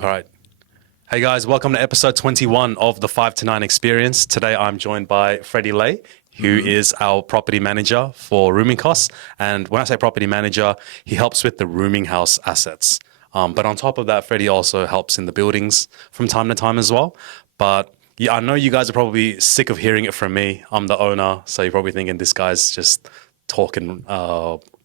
All right. Hey guys, welcome to episode 21 of the 5 to 9 experience. Today I'm joined by Freddie Lay, who is our property manager for rooming costs. And when I say property manager, he helps with the rooming house assets. But on top of that, Freddie also helps in the buildings from time to time as well. But yeah, I know you guys are probably sick of hearing it from me. I'm the owner, so you're probably thinking this guy's just talking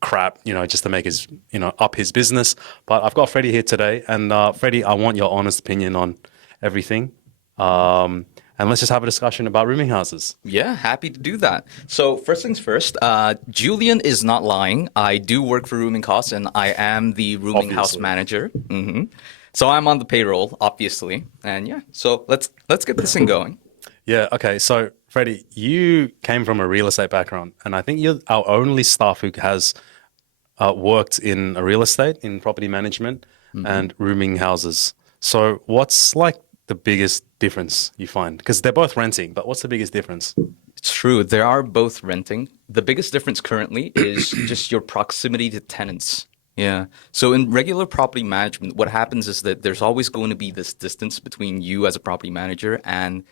crap, just to make his, up his business. But I've got Freddie here today, and Freddie, I want your honest opinion on everything. And let's just have a discussion about rooming houses. Yeah, happy to do that. So first things first, Julian is not lying. I do work for rooming costs, and I am the rooming house Obviously. manager. So I'm on the payroll, obviously, and yeah. So let's get this thing going. Yeah. Okay. So, Freddie, you came from a real estate background, and I think you're our only staff who has worked in a real estate, in property management, and rooming houses. So, what's like the biggest difference you find? Because they're both renting, but what's the biggest difference? It's true. They are both renting. The biggest difference currently is just your proximity to tenants. Yeah. So in regular property management, what happens is that there's always going to be this distance between you as a property manager and,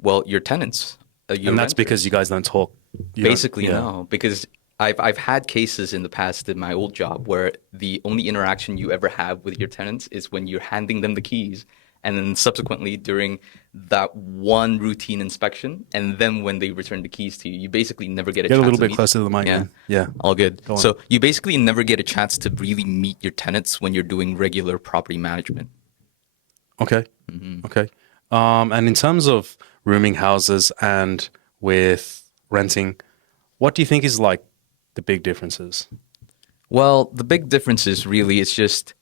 well, your tenants. Your And that's renters. because you guys don't talk. Basically, Yeah. no, because I've had cases in the past in my old job where the only interaction you ever have with your tenants is when you're handing them the keys, and then subsequently during that one routine inspection, and then when they return the keys to you, you basically never get a Get a chance little to bit meet closer to the mic, Yeah, man. Yeah. all good. on. So you basically never get a chance to really meet your tenants when you're doing regular property management. Okay. Okay. And in terms of rooming houses and with renting, what do you think is like the big differences? Well, the big difference is really it's just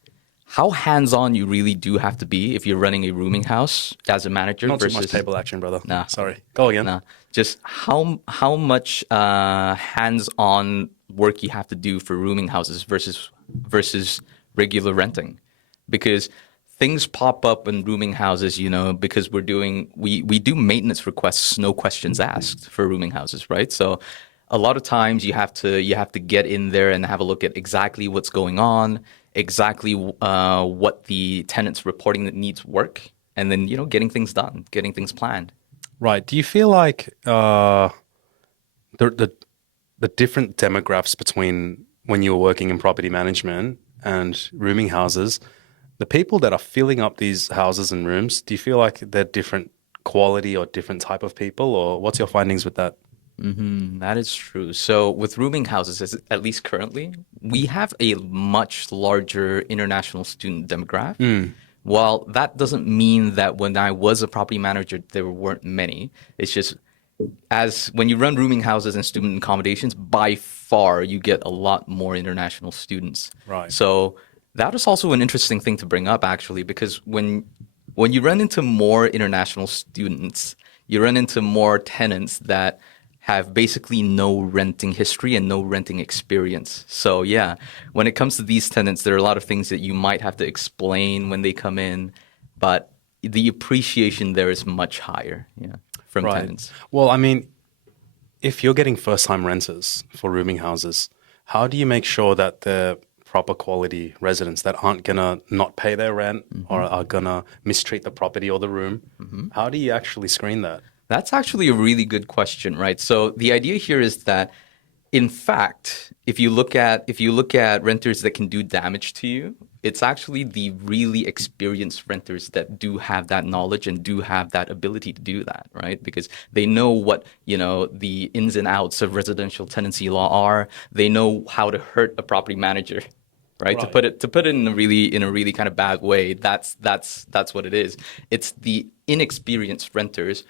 how hands-on you really do have to be if you're running a rooming house as a manager Not too versus much table action, brother. Nah. Sorry. Go again. nah, just how much hands-on work you have to do for rooming houses versus regular renting, because things pop up in rooming houses, because we do maintenance requests, no questions asked for rooming houses, right? So a lot of times you have to get in there and have a look at exactly what's going on, exactly what the tenant's reporting that needs work, and then getting things done, getting things planned. Right. Do you feel like the, the the different demographics between when you were working in property management and rooming houses, the people that are filling up these houses and rooms, do you feel like they're different quality or different type of people, or what's your findings with that? That is true. So with rooming houses, at least currently, we have a much larger international student demographic. While that doesn't mean that when I was a property manager, there weren't many. It's just as when you run rooming houses and student accommodations, by far you get a lot more international students. Right. So that is also an interesting thing to bring up, actually, because when you run into more international students, you run into more tenants that have basically no renting history and no renting experience. So yeah, when it comes to these tenants, there are a lot of things that you might have to explain when they come in, but the appreciation there is much higher, from Right. tenants. Well, I mean, if you're getting first-time renters for rooming houses, how do you make sure that they're proper quality residents that aren't gonna not pay their rent or are gonna mistreat the property or the room? How do you actually screen that? That's actually a really good question, right? So the idea here is that, in fact, if you look at renters that can do damage to you, it's actually the really experienced renters that do have that knowledge and do have that ability to do that, right? Because they know what, the ins and outs of residential tenancy law are. They know how to hurt a property manager, right? Right. To put it in a really kind of bad way, that's what it is. It's the inexperienced renters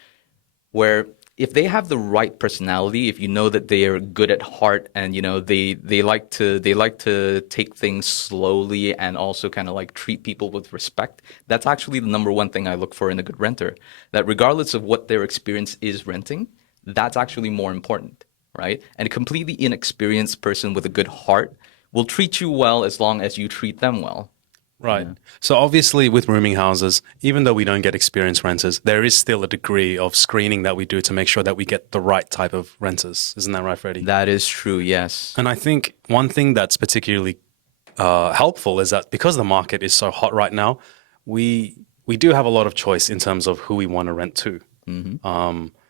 where if they have the right personality, if you know that they are good at heart and they like to take things slowly and also kind of like treat people with respect, that's actually the number one thing I look for in a good renter. That regardless of what their experience is renting, that's actually more important, right? And a completely inexperienced person with a good heart will treat you well as long as you treat them well. Right. So obviously with rooming houses, even though we don't get experienced renters, there is still a degree of screening that we do to make sure that we get the right type of renters. Isn't that right, Freddie? That is true, yes. And I think one thing that's particularly helpful is that because the market is so hot right now, we do have a lot of choice in terms of who we want to rent to.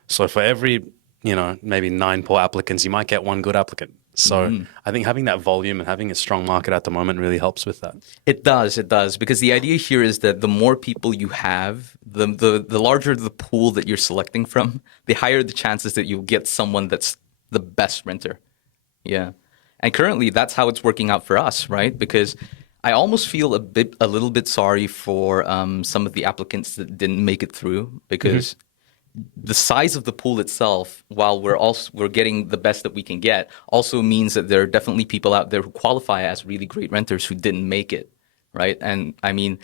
So for every, maybe 9 poor applicants, you might get 1 good applicant. So I think having that volume and having a strong market at the moment really helps with that. It does, because the idea here is that the more people you have, the larger the pool that you're selecting from, the higher the chances that you'll get someone that's the best renter. Yeah. And currently that's how it's working out for us, right? Because I almost feel a little bit sorry for some of the applicants that didn't make it through, because the size of the pool itself, while we're getting the best that we can get, also means that there are definitely people out there who qualify as really great renters who didn't make it, right? And I mean,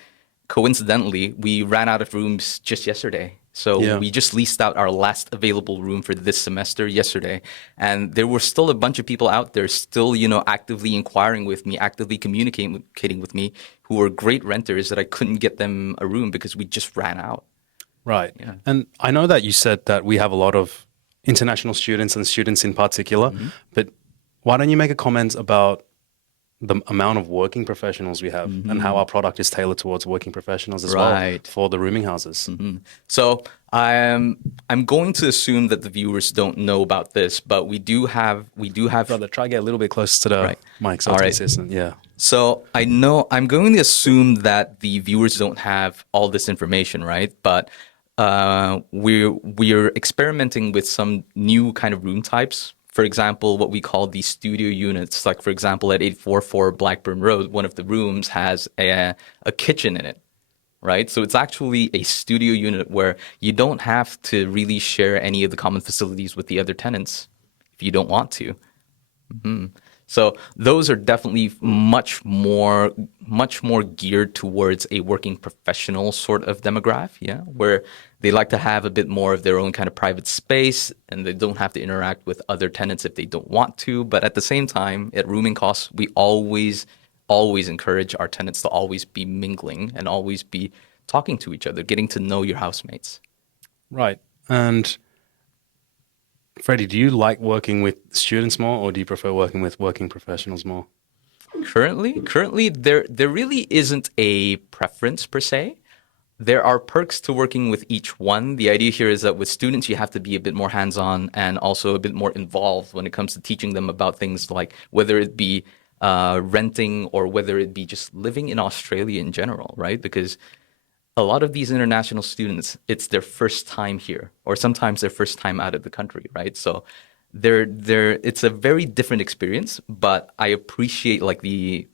coincidentally, we ran out of rooms just yesterday. So we just leased out our last available room for this semester yesterday. And there were still a bunch of people out there still, actively inquiring with me, actively communicating with me, who were great renters that I couldn't get them a room because we just ran out. Right. Yeah. And I know that you said that we have a lot of international students and students in particular, but why don't you make a comment about the amount of working professionals we have and how our product is tailored towards working professionals as well for the rooming houses? So I'm going to assume that the viewers don't know about this, but we do have. Brother, try to get a little bit closer to the mic so it's consistent. Yeah. So I'm going to assume that the viewers don't have all this information, right? But we're experimenting with some new kind of room types. For example, what we call the studio units. Like, for example, at 844 Blackburn Road, one of the rooms has a kitchen in it, right? So it's actually a studio unit where you don't have to really share any of the common facilities with the other tenants if you don't want to. So those are definitely much more geared towards a working professional sort of demographic, where they like to have a bit more of their own kind of private space and they don't have to interact with other tenants if they don't want to. But at the same time, at Rooming Costs, we always encourage our tenants to always be mingling and always be talking to each other, getting to know your housemates. Right. And Freddie, do you like working with students more, or do you prefer working with working professionals more? Currently, there really isn't a preference per se. There are perks to working with each one. The idea here is that with students, you have to be a bit more hands-on and also a bit more involved when it comes to teaching them about things like whether it be renting or whether it be just living in Australia in general, right? Because a lot of these international students, it's their first time here, or sometimes their first time out of the country, right? So it's a very different experience, but I appreciate the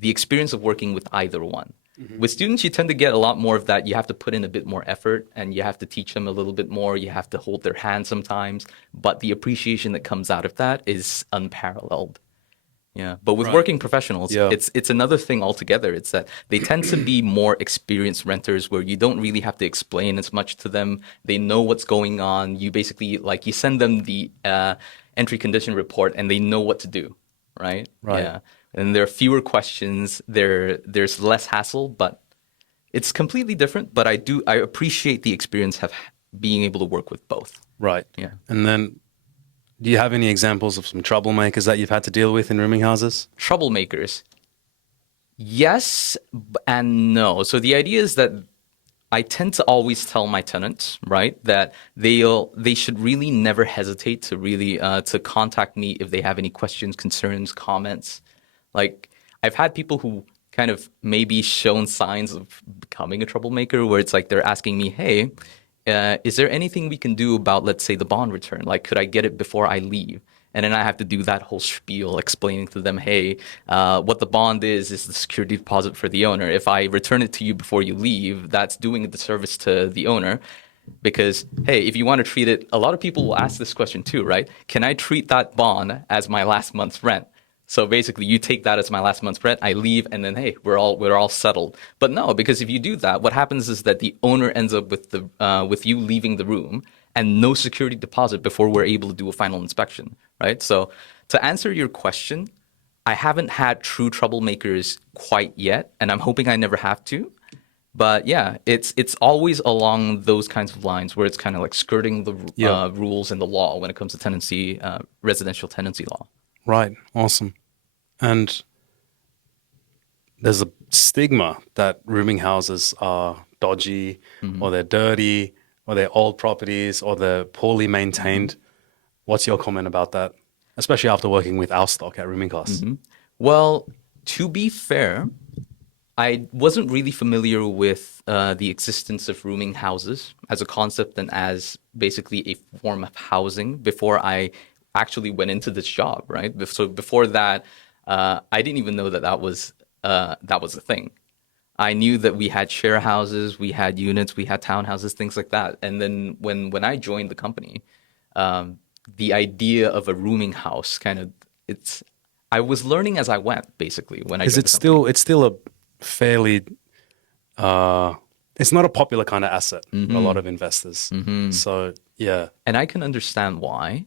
experience of working with either one. With students, you tend to get a lot more of that. You have to put in a bit more effort and you have to teach them a little bit more. You have to hold their hand sometimes, but the appreciation that comes out of that is unparalleled. Yeah, but with working professionals, it's another thing altogether. It's that they tend to be more experienced renters where you don't really have to explain as much to them. They know what's going on. You basically, you send them the entry condition report and they know what to do, right? Yeah, and there are fewer questions. There's less hassle, but it's completely different. But I appreciate the experience of being able to work with both. Right. Yeah. And then, do you have any examples of some troublemakers that you've had to deal with in rooming houses? Troublemakers. Yes and no. So the idea is that I tend to always tell my tenants, right, that they should really never hesitate to really to contact me if they have any questions, concerns, comments. Like, I've had people who kind of maybe shown signs of becoming a troublemaker where it's like they're asking me, hey, is there anything we can do about, let's say, the bond return? Like, could I get it before I leave? And then I have to do that whole spiel explaining to them, hey, what the bond is the security deposit for the owner. If I return it to you before you leave, that's doing a disservice to the owner. Because, hey, if you want to treat it, a lot of people will ask this question too, right? Can I treat that bond as my last month's rent? So basically, you take that as my last month's rent, I leave, and then, hey, we're all settled. But no, because if you do that, what happens is that the owner ends up with you leaving the room and no security deposit before we're able to do a final inspection, right? So to answer your question, I haven't had true troublemakers quite yet, and I'm hoping I never have to. But yeah, it's always along those kinds of lines where it's kind of like skirting the rules and the law when it comes to residential tenancy law. Right. Awesome. And there's a stigma that rooming houses are dodgy or they're dirty or they're old properties or they're poorly maintained. What's your comment about that? Especially after working with our stock at Rooming Costs. Well, to be fair, I wasn't really familiar with the existence of rooming houses as a concept and as basically a form of housing before I actually went into this job, right? So before that, I didn't even know that that was a thing. I knew that we had share houses, we had units, we had townhouses, things like that. And then when I joined the company, the idea of a rooming house kind of it's I was learning as I went, basically, when I Because joined the company. it's still a fairly it's not a popular kind of asset for a lot of investors. So yeah, And I can understand why.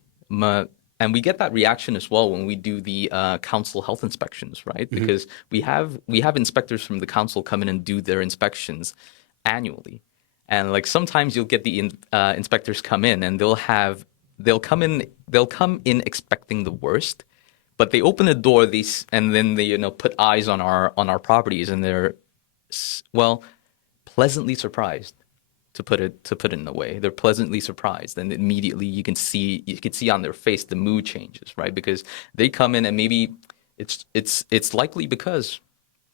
And we get that reaction as well when we do the council health inspections, right? Because we have inspectors from the council come in and do their inspections annually. And like sometimes you'll get the inspectors come in and they'll come in expecting the worst, but they open the door and then they put eyes on our properties and they're well pleasantly surprised to put it in a way. They're pleasantly surprised, and immediately you can see on their face the mood changes, right? Because they come in and maybe it's likely because,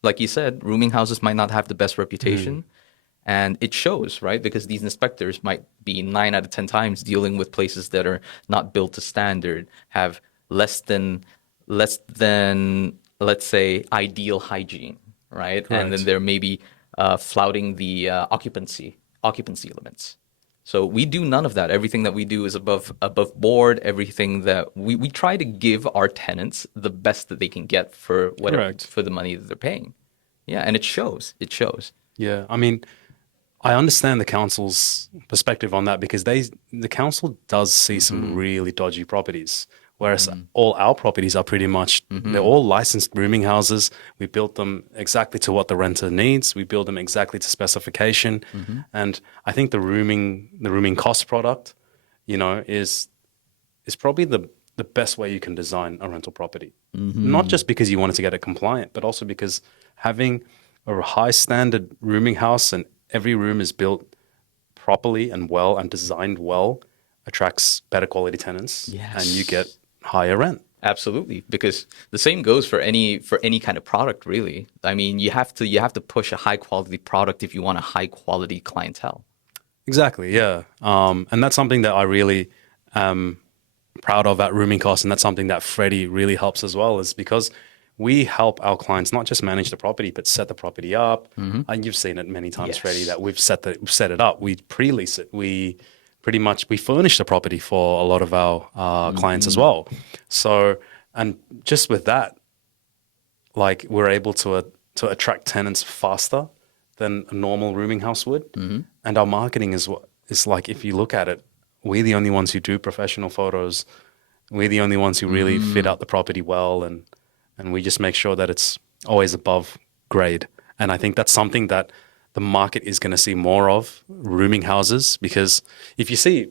like you said, rooming houses might not have the best reputation, and it shows, right? Because these inspectors might be 9 out of 10 times dealing with places that are not built to standard, have less than let's say ideal hygiene, right? And then correct. they're maybe flouting the occupancy limits. So we do none of that. Everything that we do is above board. Everything that we try to give our tenants the best that they can get for whatever Correct. for the money that they're paying. Yeah, and it shows. It shows. Yeah, I mean, I understand the council's perspective on that because the council does see some really dodgy properties, whereas all our properties are pretty much they're all licensed rooming houses. We built them exactly to what the renter needs. We build them exactly to specification, and I think the rooming cost product, is probably the best way you can design a rental property. Not just because you wanted to get it compliant, but also because having a high standard rooming house and every room is built properly and well and designed well attracts better quality tenants and you get Yes. higher rent. Absolutely, because the same goes for any kind of product, really. I mean, you have to push a high quality product if you want a high quality clientele. Exactly, yeah. And that's something that I really am proud of at Rooming Costs, and that's something that Freddie really helps as well, is because we help our clients not just manage the property, but set the property up. And you've seen it many times, Freddie, Yes. that we've set it up. We pre-lease it. We pretty much we furnish the property for a lot of our clients as well. So, and just with that, like we're able to attract tenants faster than a normal rooming house would. And our marketing is like, if you look at it, we're the only ones who do professional photos. We're the only ones who really fit out the property well, and we just make sure that it's always above grade. And I think that's something that the market is going to see more of, rooming houses, because if you see,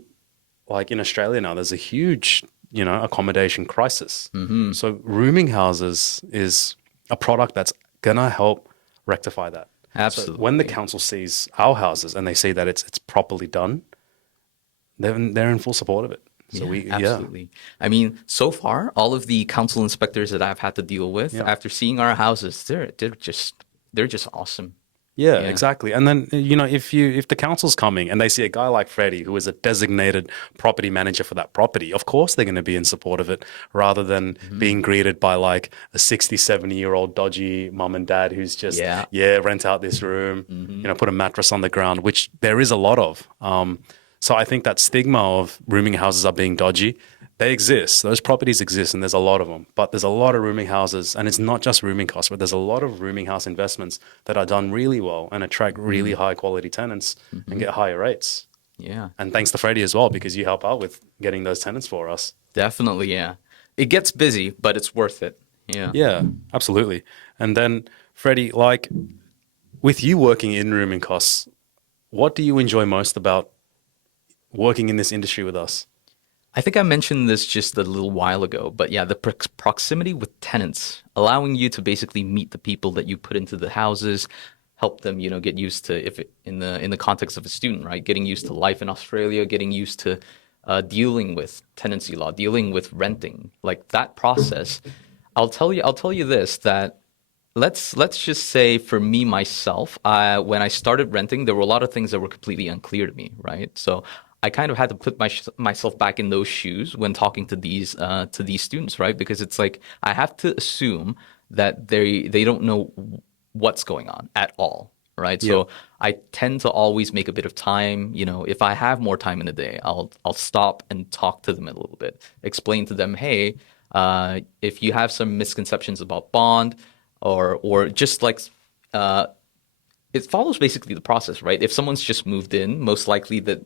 like in Australia now, there's a huge, accommodation crisis. So rooming houses is a product that's going to help rectify that. So when the Absolutely. council sees our houses and they see that it's properly done, they're in full support of it. So yeah. Absolutely. I mean, so far, all of the council inspectors that I've had to deal with, Yeah. after seeing our houses, they're just awesome. Yeah, Yeah. exactly. And then, if the council's coming and they see a guy like Freddie who is a designated property manager for that property, of course they're going to be in support of it rather than being greeted by like a 60, 70-year-old dodgy mum and dad who's just, Yeah. rent out this room, put a mattress on the ground, which there is a lot of. So I think that stigma of rooming houses are being dodgy, they exist. Those properties exist, and there's a lot of them. But there's a lot of rooming houses, and it's not just rooming costs, but there's a lot of rooming house investments that are done really well and attract really high quality tenants and get higher rates. Yeah. And thanks to Freddie as well, because you help out with getting those tenants for us. Definitely. Yeah. It gets busy, but it's worth it. Yeah. Yeah, absolutely. And then, Freddie, like with you working in rooming costs, what do you enjoy most about working in this industry with us? I think I mentioned this just a little while ago, but yeah, the proximity with tenants, allowing you to basically meet the people that you put into the houses, help them, get used to in the context of a student, right? Getting used to life in Australia, getting used to dealing with tenancy law, dealing with renting, like that process. I'll tell you this that let's just say for me myself, when I started renting, there were a lot of things that were completely unclear to me, right? So I kind of had to put myself back in those shoes when talking to these students, right? Because it's like I have to assume that they don't know what's going on at all, right? Yeah. So I tend to always make a bit of time. If I have more time in the day, I'll stop and talk to them a little bit, explain to them, hey, if you have some misconceptions about bond, or just like it follows basically the process, right? If someone's just moved in, most likely that,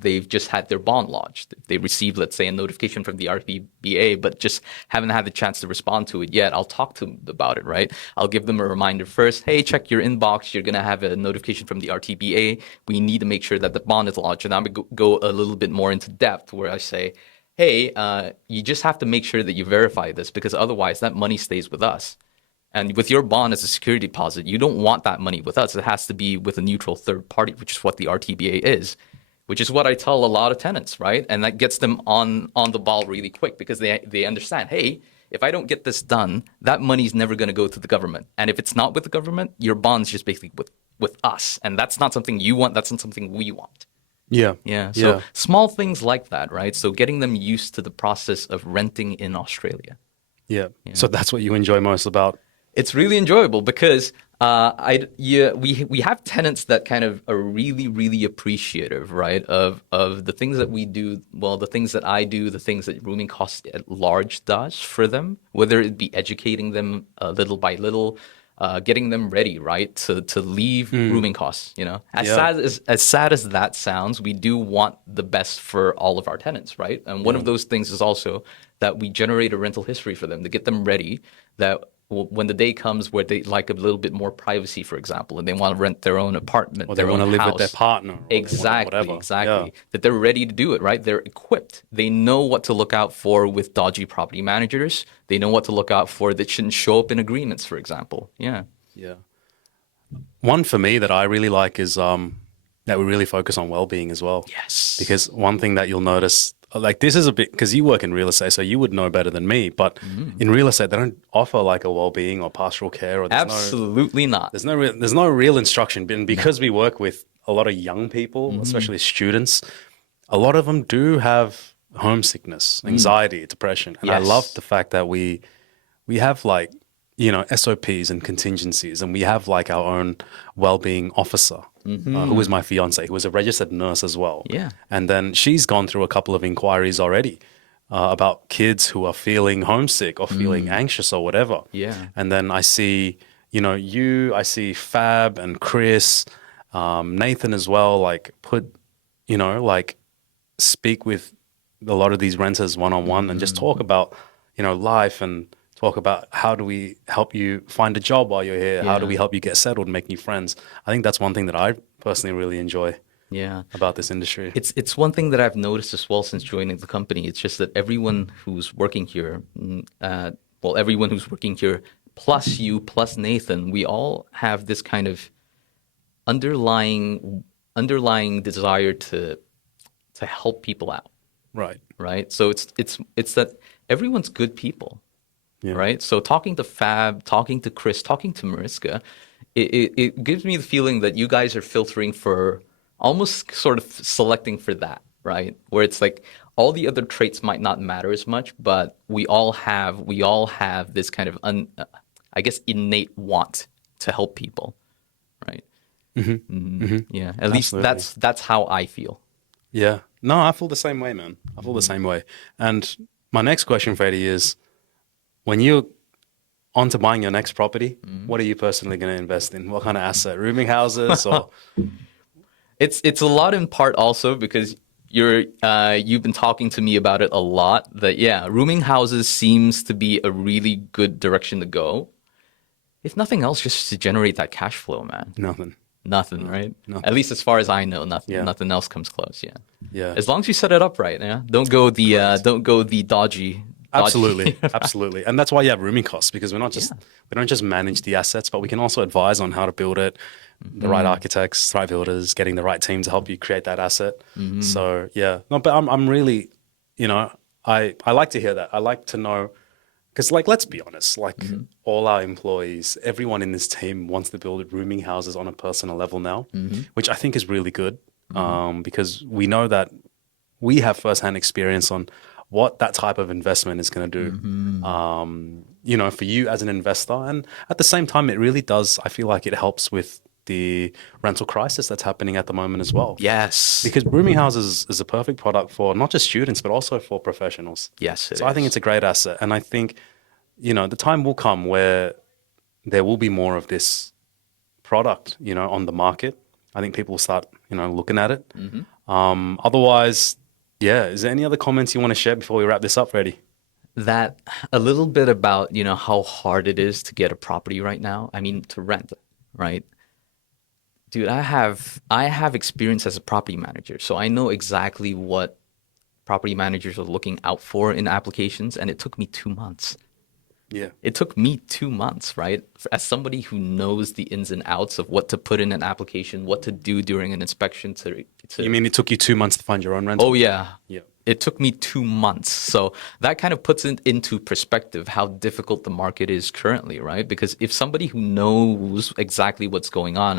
they've just had their bond lodged. They received, let's say, a notification from the RTBA, but just haven't had the chance to respond to it yet. I'll talk to them about it, right? I'll give them a reminder first. Hey, check your inbox. You're going to have a notification from the RTBA. We need to make sure that the bond is lodged. And I'm going to go a little bit more into depth where I say, hey, you just have to make sure that you verify this because otherwise that money stays with us. And with your bond as a security deposit, you don't want that money with us. It has to be with a neutral third party, which is what the RTBA is, which is what I tell a lot of tenants, right? And that gets them on the ball really quick because they understand, hey, if I don't get this done, that money's never going to go to the government. And if it's not with the government, your bond's just basically with us. And that's not something you want. That's not something we want. Yeah. Yeah. So small things like that, right? So getting them used to the process of renting in Australia. Yeah. So that's what you enjoy most about. It's really enjoyable because we have tenants that kind of are really, really appreciative, right, of the things that we do, well, the things that I do, the things that rooming costs at large does for them, whether it be educating them little by little, getting them ready, right, to leave rooming costs. As sad as that sounds, we do want the best for all of our tenants, right? And one of those things is also that we generate a rental history for them to get them ready that when the day comes where they like a little bit more privacy, for example, and they want to rent their own apartment, Or they want to live with their partner. Or exactly. Yeah. That they're ready to do it, right? They're equipped. They know what to look out for with dodgy property managers. They know what to look out for that shouldn't show up in agreements, for example. Yeah. Yeah. One for me that I really like is that we really focus on well-being as well. Yes. Because one thing that you'll notice, like this is a bit, because you work in real estate, so you would know better than me, but in real estate, they don't offer like a well-being or pastoral care. Or Absolutely not. There's no real instruction. And because we work with a lot of young people, especially students, a lot of them do have homesickness, anxiety, depression. And I love the fact that we have like, SOPs and contingencies, and we have like our own well-being officer, who is my fiance, who is a registered nurse as well. Yeah. And then she's gone through a couple of inquiries already about kids who are feeling homesick or feeling anxious or whatever. Yeah. And then I see, I see Fab and Chris, Nathan as well, like speak with a lot of these renters one-on-one and just talk about, life and talk about how do we help you find a job while you're here? How do we help you get settled and make new friends? I think that's one thing that I personally really enjoy about this industry. It's one thing that I've noticed as well since joining the company. It's just that everyone who's working here, plus you, plus Nathan, we all have this kind of underlying desire to help people out. Right. So it's that everyone's good people. Yeah. Right. So talking to Fab, talking to Chris, talking to Mariska, it gives me the feeling that you guys are filtering for almost sort of selecting for that, right? Where it's like all the other traits might not matter as much, but we all have this kind of innate want to help people, right? Yeah. At least that's how I feel. Yeah. No, I feel the same way, man. I feel the same way. And my next question, Freddie, is when you're on to buying your next property, what are you personally going to invest in? What kind of asset? Rooming houses or? It's a lot in part also because you've been talking to me about it a lot that, rooming houses seems to be a really good direction to go. If nothing else, just to generate that cash flow, man. Nothing, right? nothing. At least as far as I know, nothing. Yeah. Nothing else comes close. Yeah. Yeah. As long as you set it up right, yeah. Don't go the dodgy. Absolutely, absolutely, and that's why you have rooming costs, because we don't just manage the assets, but we can also advise on how to build it, the right architects, right builders, getting the right team to help you create that asset. So yeah, no, but I'm really, I like to hear that. I like to know, because like, let's be honest, like all our employees, everyone in this team wants to build rooming houses on a personal level now, which I think is really good, because we know that we have firsthand experience on what that type of investment is going to do, for you as an investor. And at the same time, it really does, I feel like it helps with the rental crisis that's happening at the moment as well. Yes. Because rooming houses is a perfect product for not just students, but also for professionals. Yes, So I think it's a great asset. And I think, the time will come where there will be more of this product, on the market. I think people will start, looking at it. Otherwise, yeah. Is there any other comments you want to share before we wrap this up, Freddie? That a little bit about, how hard it is to get a property right now. I mean, to rent, right? Dude, I have experience as a property manager, so I know exactly what property managers are looking out for in applications, and it took me 2 months. Yeah. It took me 2 months, right? As somebody who knows the ins and outs of what to put in an application, what to do during an inspection to You mean it took you 2 months to find your own rental? Oh, yeah. Yeah. It took me 2 months. So that kind of puts it into perspective how difficult the market is currently, right? Because if somebody who knows exactly what's going on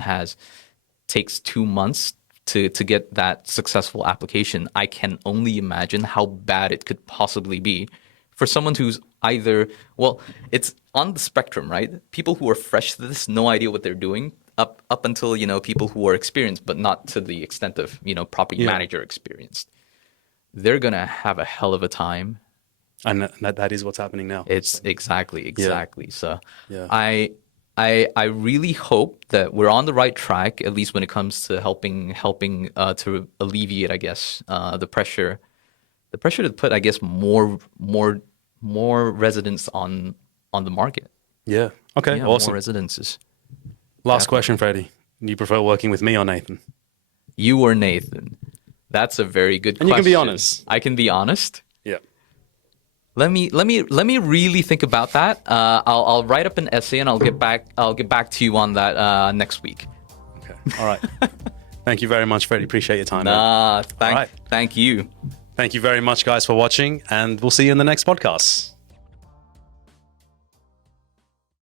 takes 2 months to get that successful application, I can only imagine how bad it could possibly be for someone who's either, well, it's on the spectrum, right? People who are fresh to this, no idea what they're doing, up until, people who are experienced, but not to the extent of, property manager experienced. They're going to have a hell of a time. And that is what's happening now. It's exactly. Yeah. So Yeah. I really hope that we're on the right track, at least when it comes to helping to alleviate, I guess, the pressure to put, I guess, more residents on the market. Yeah. Okay. Yeah, Awesome. more residences. Last question, Freddie. Do you prefer working with me or Nathan? You or Nathan? That's a very good question. And you can be honest. I can be honest. Yeah. Let me really think about that. I'll write up an essay and I'll get back to you on that next week. Okay. All right. Thank you very much, Freddie. Appreciate your time. Thank you. Thank you very much, guys, for watching, and we'll see you in the next podcast.